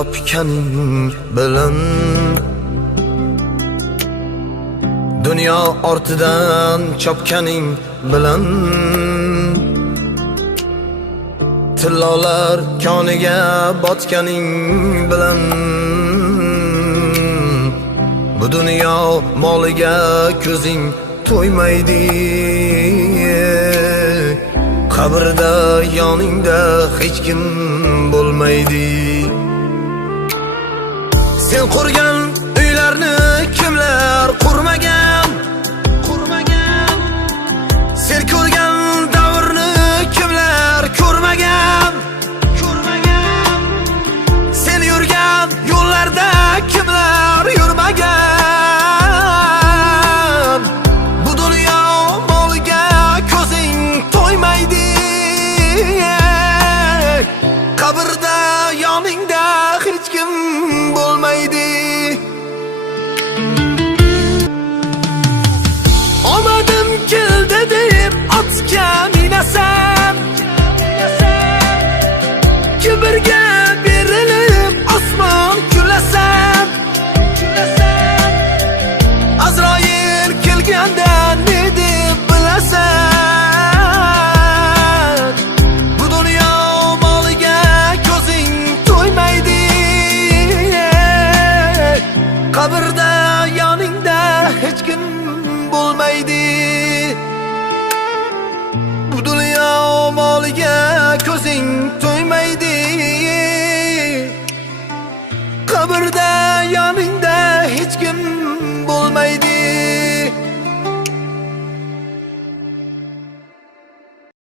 topganing bilan dunyo ortidan chopganing bilan tillolar koniga botganing bilan bu dunyo moliga ko'zing to'ymaydi. Qabrda yoningda hech kim bo'lmaydi. Sen qurgan uylarni kimlar qurmagan? Sen ko'rgan davrni kimlar ko'rmagan? Sen yurgan yo'llarda kimlar yurmagan? Bu dunyo moliga ko'zing to'ymaydi. Qabrda yoningda hech kim bo'lmaydi. Omadim keldi deb otga minasan, kibrga